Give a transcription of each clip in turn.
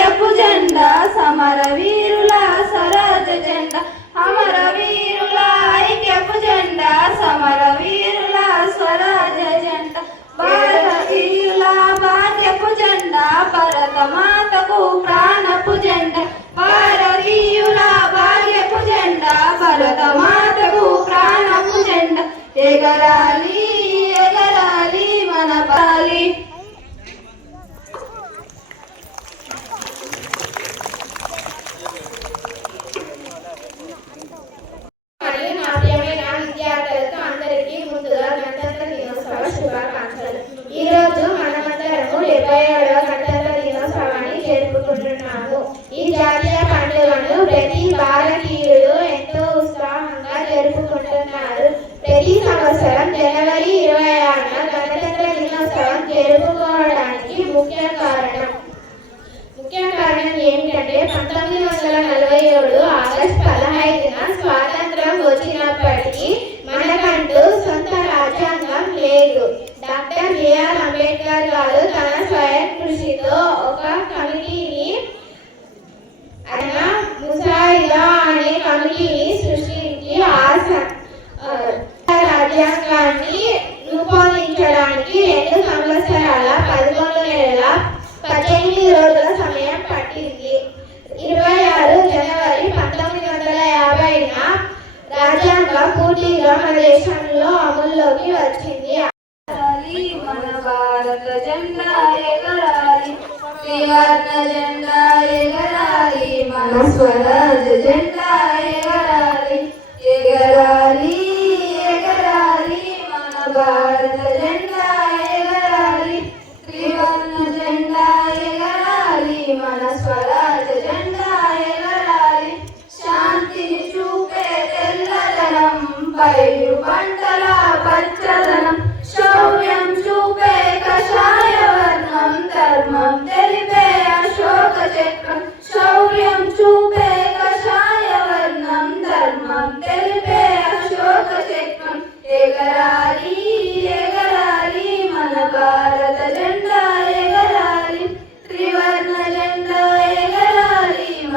ఎప్పు జెండా సమర వీరుల స్వరాజ జెండా అమర వీరుల ఐక్యపు జెండా సమర వీరుల స్వరాజ జెండా భారత వీరుల భాగ్యపు జెండా భరత మాతకు ప్రాణపు జెండా భారతీయుల భాగ్యపు జెండా భరత మాతకు ప్రాణపు జెండా ఎగరాలి మన బాలి మరియు నా ప్రియమైన విద్యార్థులతో అందరికీ ముందుగా గణతంత్ర దినోత్సవ శుభాకాంక్షలు ఈ రోజు మనమందరము డెబ్బై ఏడవ గణతంత్ర దినోత్సవాన్ని జరుపుకుంటున్నాము ఈ జాతీయ పండుగను ప్రతి భారతీయుడు ఎంతో ఉత్సాహంగా జరుపుకుంటున్నారు ప్రతి సంవత్సరం జనవరి ఇరవై ఆరున గణతంత్ర దినోత్సవం జరుపుకోవడానికి ముఖ్య కారణం. ముఖ్య కారణం ఏమిటంటే పంతొమ్మిది వందల నలభై ఏడు ఆగస్టు పదహైదున స్వాతంత్రం వచ్చినప్పటికీ మనకంటూ సొంత రాజ్యాంగం లేదు. డాక్టర్ బిఆర్ అంబేద్కర్ గారు తన స్వయం కృషితో ఒక కమిటీ అమలైన రాజ్యాంగం పూర్తిగా మన దేశంలో అమల్లోకి వచ్చింది. మన భారత జెండా ఎగరాలి త్రివర్ణ జెండా ఎగరాలి మన స్వరాజ జెండా ఎగరాలి ఎగరాలి ఎగరాలి మన భారత జెండా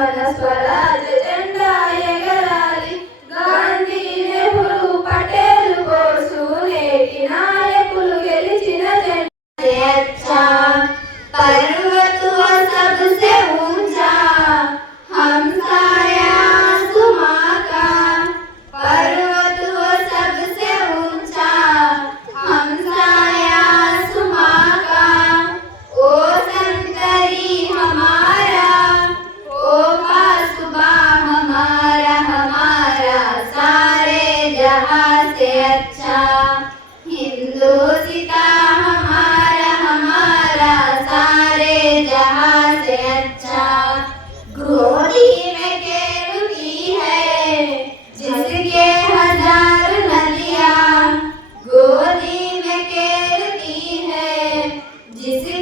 ಮನಸ್ವರ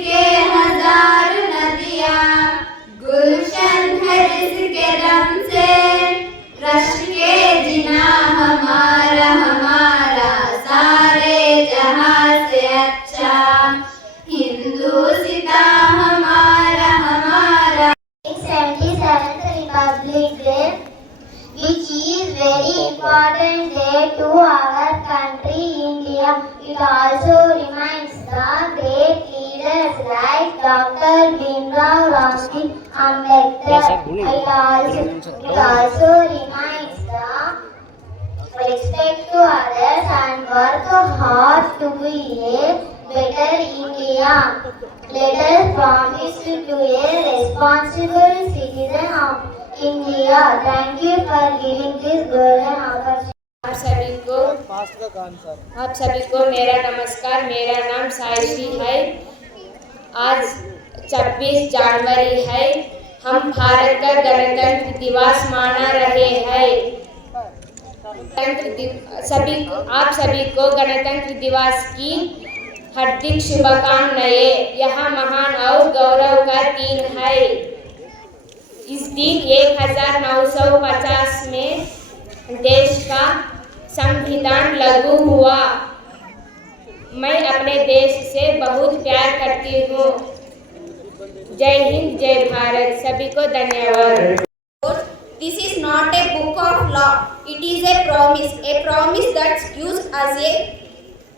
जिसके हज़ार नदियाँ गुलशन है जिसके दम से रश के जिना हमारा हमारा सारे जहाँ से अच्छा हिंदू सीता हमारा हमारा 77th Republic Day, which is very important day to our country India. It also reminds like Dr. Bhimrao Ramji Ambedkar. It also, it also reminds the respect to others and work hard to be a better India. Let us promise to be a responsible citizen of India. Thank you for giving this golden opportunity. आप सभी को आप सभी को मेरा नमस्कार मेरा नाम सायश्री है आज 26 जनवरी है। हम भारत का गणतंत्र दिवस मना रहे हैं। सभी आप सभी को गणतंत्र दिवस की हार्दिक शुभकामनाएँ। यह महान और गौरव का दिन है। इस दिन 1950 में देश का संविधान लागू हुआ। मैं अपने देश से बहुत प्यार करती हूँ जय हिंद जय भारत सभी को धन्यवाद This is not a book of law. It is a promise. A promise that gives us a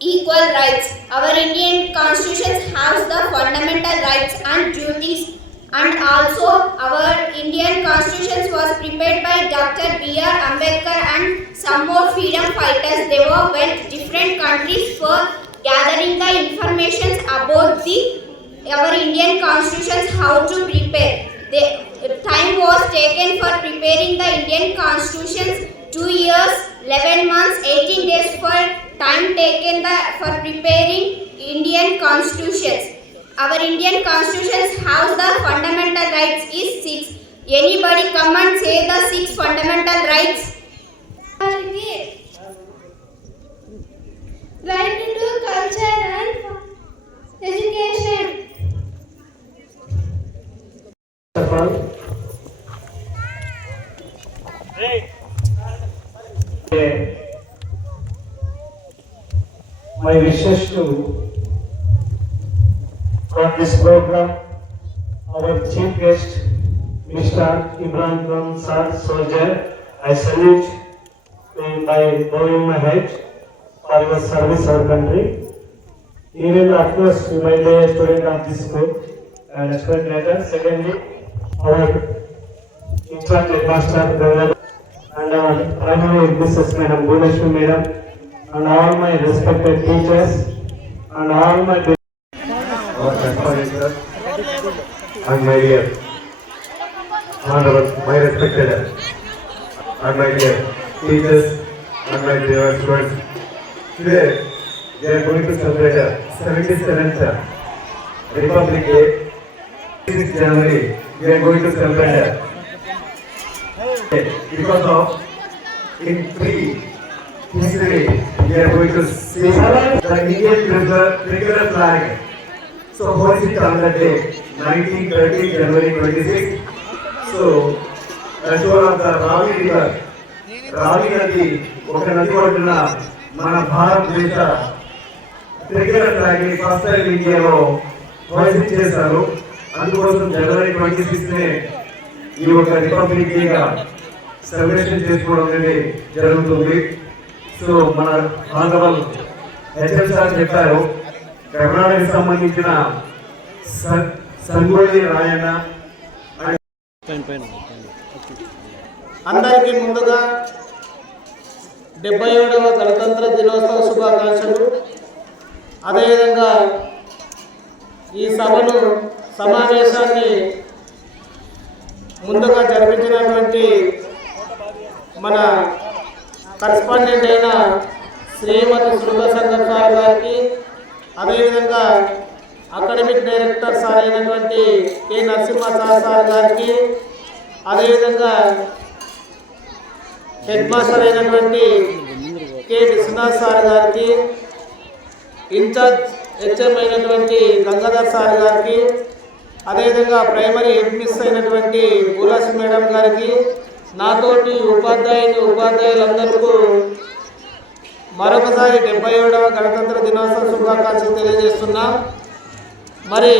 equal rights. Our Indian constitution has the fundamental rights and duties. And also our Indian constitution was prepared by Dr. B.R. Ambedkar and some more freedom fighters. They were went different countries for gathering the information about the our Indian constitutions how to prepare. The time was taken for preparing the Indian constitutions. Two years, 11 months, 18 days for time taken the, for preparing Indian constitutions. Our Indian constitutions have the fundamental rights is six. Anybody come and say the six fundamental rights? Right to culture and education. My wishes to for this program, our chief guest, Mr. Imran Khan Sir Soldier, I salute you by bowing my head for your service our country. Even of course, you might be a student of this school and expect later. Secondly, our in-charge headmaster, brother, and our primary Mrs. Madam Bhuvneshwar Madam, and all my respected teachers, and all my and my dear honorable, my respected and my dear teachers and my dear students. Today, they are going to celebrate a 77th Republic Day. 6th January, we are going to celebrate a because of in pre history, we are going to see the Indian regular, regular flag. So what is it on that day? 1930 January 26. So the shore of the Ravi River. రావి నది ఒక నది ఒడ్డున మన భారతదేశ cricket flag first time ఇండియాలో హోయిస్ట్ చేశారు. అందుకోసం జనవరి ట్వంటీ సిక్స్ నే ఈ యొక్క రిపబ్లిక్ డేగా సెలబ్రేషన్ చేసుకోవడం అనేది జరుగుతుంది. సో మన ఆనరబల్ హెచ్ఎం సార్ చెప్పారు కర్ణాటకకి సంబంధించిన స- సంగోళి రాయణ అందరికీ ముందుగా డెబ్బై ఏడవ గణతంత్ర దినోత్సవ శుభాకాంక్షలు. అదేవిధంగా ఈ సభను సమావేశాన్ని ముందుగా జరిపించినటువంటి మన కరస్పాండెంట్ అయిన శ్రీమతి శృంగ సంఘం సార్ గారికి అదేవిధంగా అకాడమిక్ డైరెక్టర్ సార్ అయినటువంటి కె నరసింహ సార్ సార్ గారికి అదేవిధంగా హెడ్ మాస్టర్ అయినటువంటి కె. విశ్వనాథ్ సార్ గారికి ఇన్ఛార్జ్ హెచ్ఎం అయినటువంటి గంగాధర్ సార్ గారికి అదేవిధంగా ప్రైమరీ హెడ్ మిస్ అయినటువంటి భూలాస్ మేడం గారికి నాతోటి ఉపాధ్యాయుని ఉపాధ్యాయులందరికీ మరొకసారి డెబ్బై ఏడవ గణతంత్ర దినోత్సవ శుభాకాంక్షలు తెలియజేస్తున్నా. మరి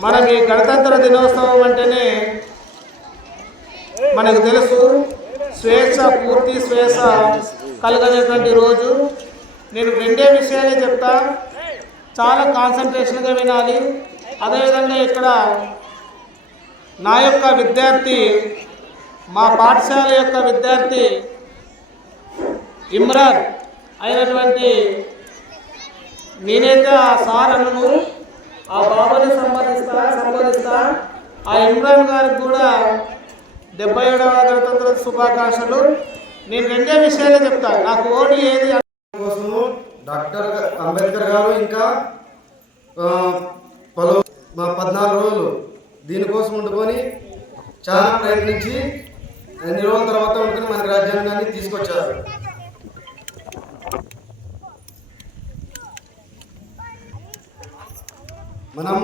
మనం ఈ గణతంత్ర దినోత్సవం అంటేనే మనకు తెలుసు. స్వేచ్ఛ పూర్తి స్వేచ్ఛ కలగనేటువంటి రోజు. నేను రెండే విషయాలే చెప్తా. చాలా కాన్సన్ట్రేషన్గా వినాలి. అదేవిధంగా ఇక్కడ నా యొక్క విద్యార్థి మా పాఠశాల యొక్క విద్యార్థి ఇమ్రాన్ అయినటువంటి నేనైతే ఆ సార్ అన్నను ఆ బాబాని సంబంధిస్తా సంబంధిస్తా ఆ ఇమ్రాన్ గారికి కూడా డెబ్బై ఏడవ గణతంత్ర శుభాకాంక్షలు. నేను రెండే విషయాలే చెప్తాను నాకు ఓటు ఏది కోసము డాక్టర్ అంబేద్కర్ గారు ఇంకా పలు మా పద్నాలుగు రోజులు దీనికోసం వండుకొని చాలా ప్రయత్నించి ఎన్ని రోజుల తర్వాత వండుకొని మన రాజ్యాంగాన్ని తీసుకొచ్చారు. మనం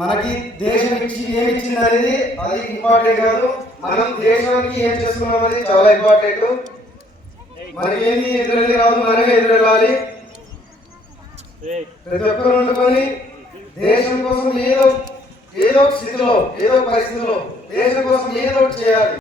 మనకి దేశం ఇచ్చి ఏమి ఇచ్చింది అనేది అది ఇంపార్టెంట్ కాదు. మనం దేశానికి ఏం చేస్తున్నాం అనేది చాలా ఇంపార్టెంట్ మరి ఏమి ఎదురెళ్ళి కాదు మనమే ఎదురెళ్ళాలి ప్రతి ఒక్కరు వండుకొని దేశం కోసం ఏదో ఏదో ఒక స్థితిలో ఏదో పరిస్థితిలో దేశం కోసం ఏదో ఒకటి చేయాలి.